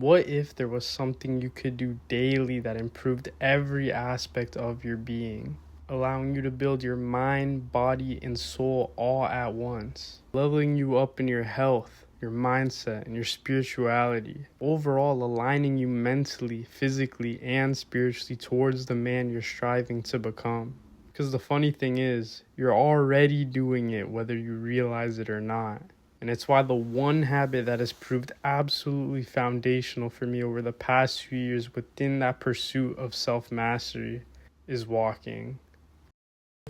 What if there was something you could do daily that improved every aspect of your being, allowing you to build your mind, body, and soul all at once, leveling you up in your health, your mindset, and your spirituality, overall aligning you mentally, physically, and spiritually towards the man you're striving to become? Because the funny thing is, you're already doing it whether you realize it or not. And it's why the one habit that has proved absolutely foundational for me over the past few years within that pursuit of self-mastery is walking.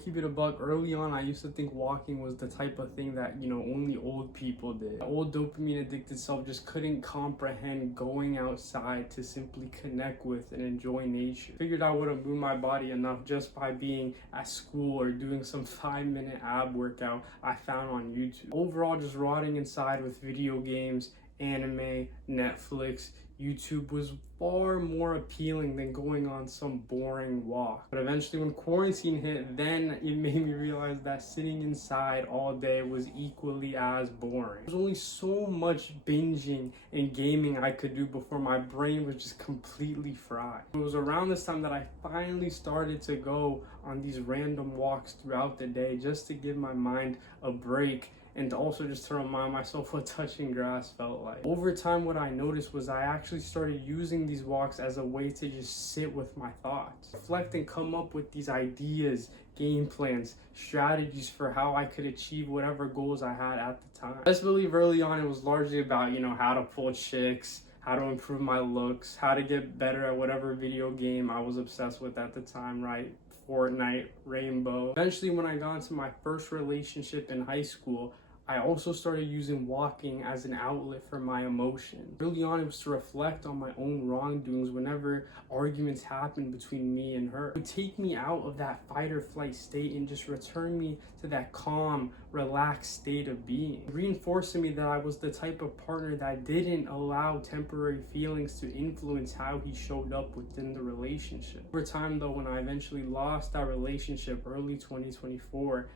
Keep it a buck. Early on, I used to think walking was the type of thing that, only old people did. Old dopamine addicted self just couldn't comprehend going outside to simply connect with and enjoy nature. Figured I would have moved my body enough just by being at school or doing some 5-minute ab workout I found on YouTube. Overall, just rotting inside with video games, anime, Netflix, YouTube was far more appealing than going on some boring walk. But eventually when quarantine hit, then it made me realize that sitting inside all day was equally as boring. There's only so much binging and gaming I could do before my brain was just completely fried. It was around this time that I finally started to go on these random walks throughout the day just to give my mind a break and to also just to remind myself what touching grass felt like. Over time, what I noticed was I actually started using these walks as a way to just sit with my thoughts, reflect and come up with these ideas, game plans, strategies for how I could achieve whatever goals I had at the time. I just believe early on it was largely about, how to pull chicks, how to improve my looks, how to get better at whatever video game I was obsessed with at the time, right? Fortnite, Rainbow. Eventually, when I got into my first relationship in high school, I also started using walking as an outlet for my emotions. Early on, it was to reflect on my own wrongdoings whenever arguments happened between me and her. It would take me out of that fight or flight state and just return me to that calm, relaxed state of being, reinforcing me that I was the type of partner that didn't allow temporary feelings to influence how he showed up within the relationship. Over time, though, when I eventually lost that relationship early 2024,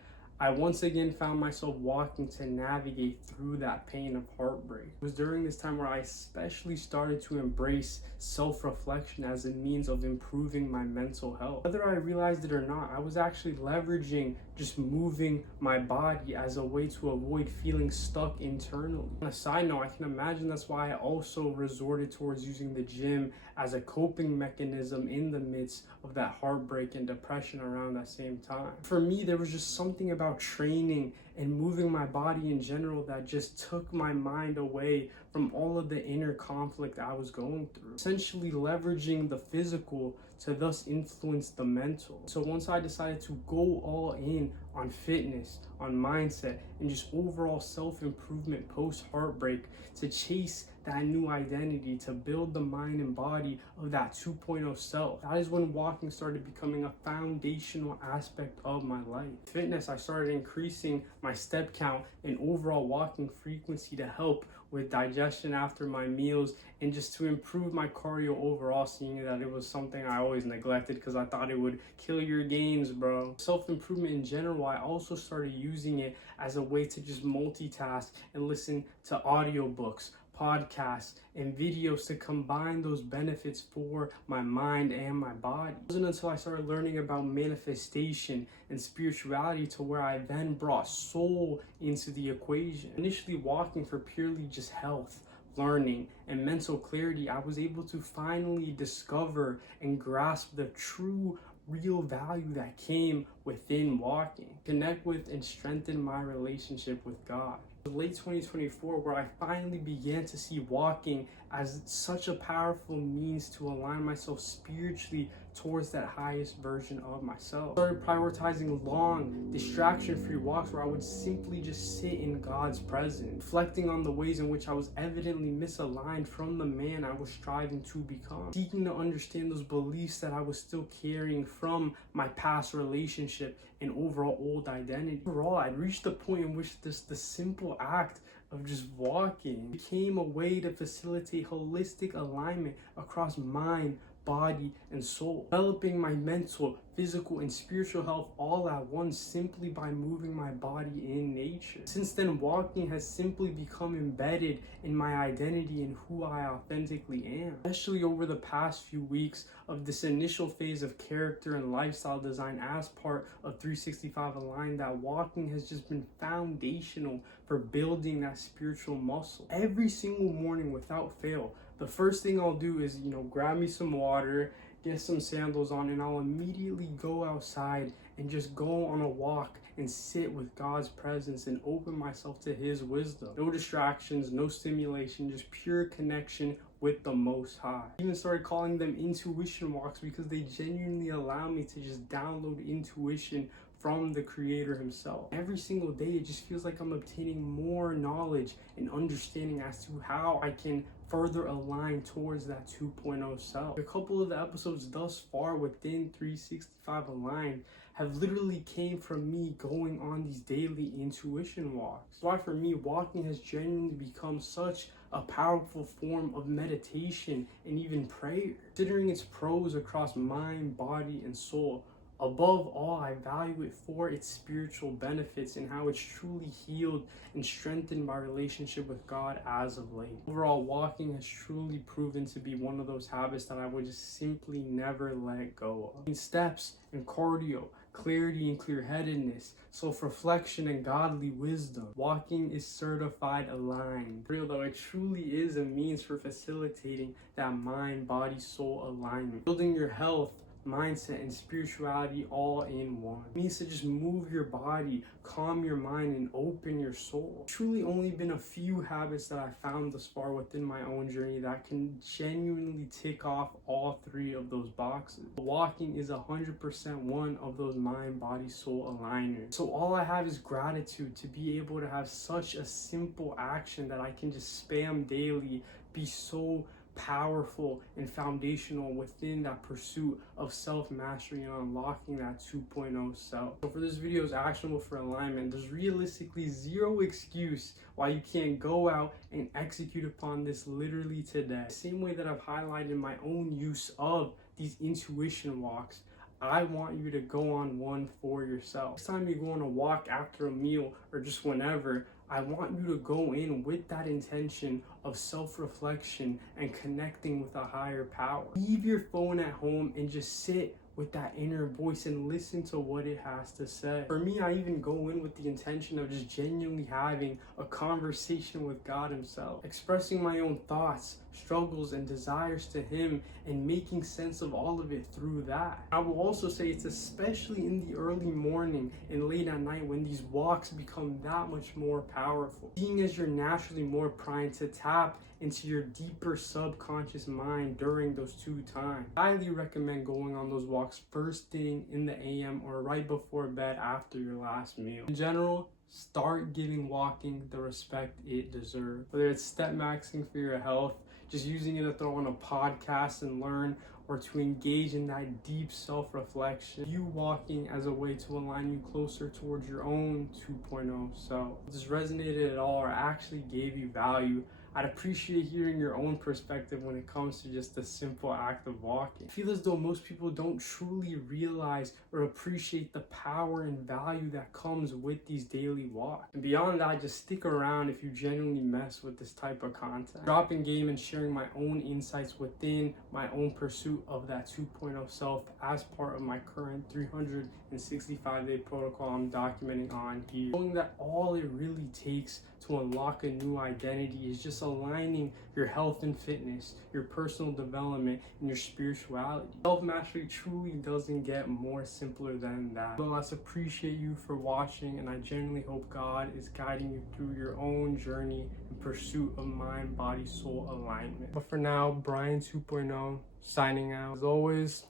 I once again found myself walking to navigate through that pain of heartbreak. It was during this time where I especially started to embrace self-reflection as a means of improving my mental health. Whether I realized it or not, I was actually leveraging just moving my body as a way to avoid feeling stuck internally. On a side note, I can imagine that's why I also resorted towards using the gym as a coping mechanism in the midst of that heartbreak and depression around that same time. For me, there was just something about training and moving my body in general that just took my mind away from all of the inner conflict I was going through. Essentially leveraging the physical to thus influence the mental. So once I decided to go all in on fitness, on mindset, and just overall self-improvement post-heartbreak to chase that new identity, to build the mind and body of that 2.0 self, that is when walking started becoming a foundational aspect of my life. Fitness, I started increasing my step count and overall walking frequency to help with digestion after my meals and just to improve my cardio overall, seeing that it was something I always neglected because I thought it would kill your gains, bro. Self-improvement in general, I also started using it as a way to just multitask and listen to audiobooks, podcasts, and videos to combine those benefits for my mind and my body. It wasn't until I started learning about manifestation and spirituality to where I then brought soul into the equation. Initially walking for purely just health, learning, and mental clarity, I was able to finally discover and grasp the true real value that came within walking, connect with and strengthen my relationship with God. Late 2024, where I finally began to see walking as such a powerful means to align myself spiritually towards that highest version of myself. I started prioritizing long, distraction-free walks where I would simply just sit in God's presence, reflecting on the ways in which I was evidently misaligned from the man I was striving to become, seeking to understand those beliefs that I was still carrying from my past relationship and overall old identity. Overall, I'd reached the point in which the simple act of just walking became a way to facilitate holistic alignment across mind, body, and soul. Developing my mental, physical, and spiritual health all at once simply by moving my body in nature. Since then, walking has simply become embedded in my identity and who I authentically am. Especially over the past few weeks of this initial phase of character and lifestyle design as part of 365 Aligned, that walking has just been foundational for building that spiritual muscle. Every single morning without fail, the first thing I'll do is, grab me some water, get some sandals on, and I'll immediately go outside and just go on a walk and sit with God's presence and open myself to His wisdom. No distractions, no stimulation, just pure connection with the Most High. I even started calling them intuition walks because they genuinely allow me to just download intuition from the Creator Himself. Every single day, it just feels like I'm obtaining more knowledge and understanding as to how I can further align towards that 2.0 self. A couple of the episodes thus far within 365 Aligned have literally came from me going on these daily intuition walks. That's why for me, walking has genuinely become such a powerful form of meditation and even prayer. Considering its pros across mind, body, and soul, above all, I value it for its spiritual benefits and how it's truly healed and strengthened my relationship with God as of late. Overall, walking has truly proven to be one of those habits that I would just simply never let go of. In steps and cardio, clarity and clear-headedness, self-reflection and godly wisdom, walking is certified aligned. Real though, it truly is a means for facilitating that mind, body, soul alignment. Building your health, mindset, and spirituality all in one. It means to just move your body, calm your mind, and open your soul. It's truly only been a few habits that I found thus far within my own journey that can genuinely tick off all three of those boxes. Walking is 100% one of those mind, body, soul aligners. So all I have is gratitude to be able to have such a simple action that I can just spam daily, be so powerful and foundational within that pursuit of self-mastery and unlocking that 2.0 self. So for this video is actionable for alignment, there's realistically zero excuse why you can't go out and execute upon this literally today. The same way that I've highlighted my own use of these intuition walks, I want you to go on one for yourself. Next time you go on a walk after a meal or just whenever, I want you to go in with that intention of self-reflection and connecting with a higher power. Leave your phone at home and just sit with that inner voice and listen to what it has to say. For me, I even go in with the intention of just genuinely having a conversation with God Himself, expressing my own thoughts, struggles, and desires to Him, and making sense of all of it through that. I will also say it's especially in the early morning and late at night when these walks become that much more powerful, seeing as you're naturally more primed to tap into your deeper subconscious mind during those two times. I highly recommend going on those walks first thing in the AM or right before bed after your last meal. In general, start giving walking the respect it deserves. Whether it's step maxing for your health, just using it to throw on a podcast and learn, or to engage in that deep self-reflection, you walking as a way to align you closer towards your own 2.0 self. If this resonated at all or actually gave you value, I'd appreciate hearing your own perspective when it comes to just the simple act of walking. I feel as though most people don't truly realize or appreciate the power and value that comes with these daily walks. And beyond that, just stick around if you genuinely mess with this type of content. Dropping game and sharing my own insights within my own pursuit of that 2.0 self as part of my current 365-day protocol I'm documenting on here. Knowing that all it really takes to unlock a new identity is just aligning your health and fitness, your personal development, and your spirituality. Self-mastery truly doesn't get more simpler than that. Well, I appreciate you for watching, and I genuinely hope God is guiding you through your own journey in pursuit of mind, body, soul alignment. But for now, Brian 2.0 signing out. As always,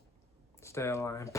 stay aligned.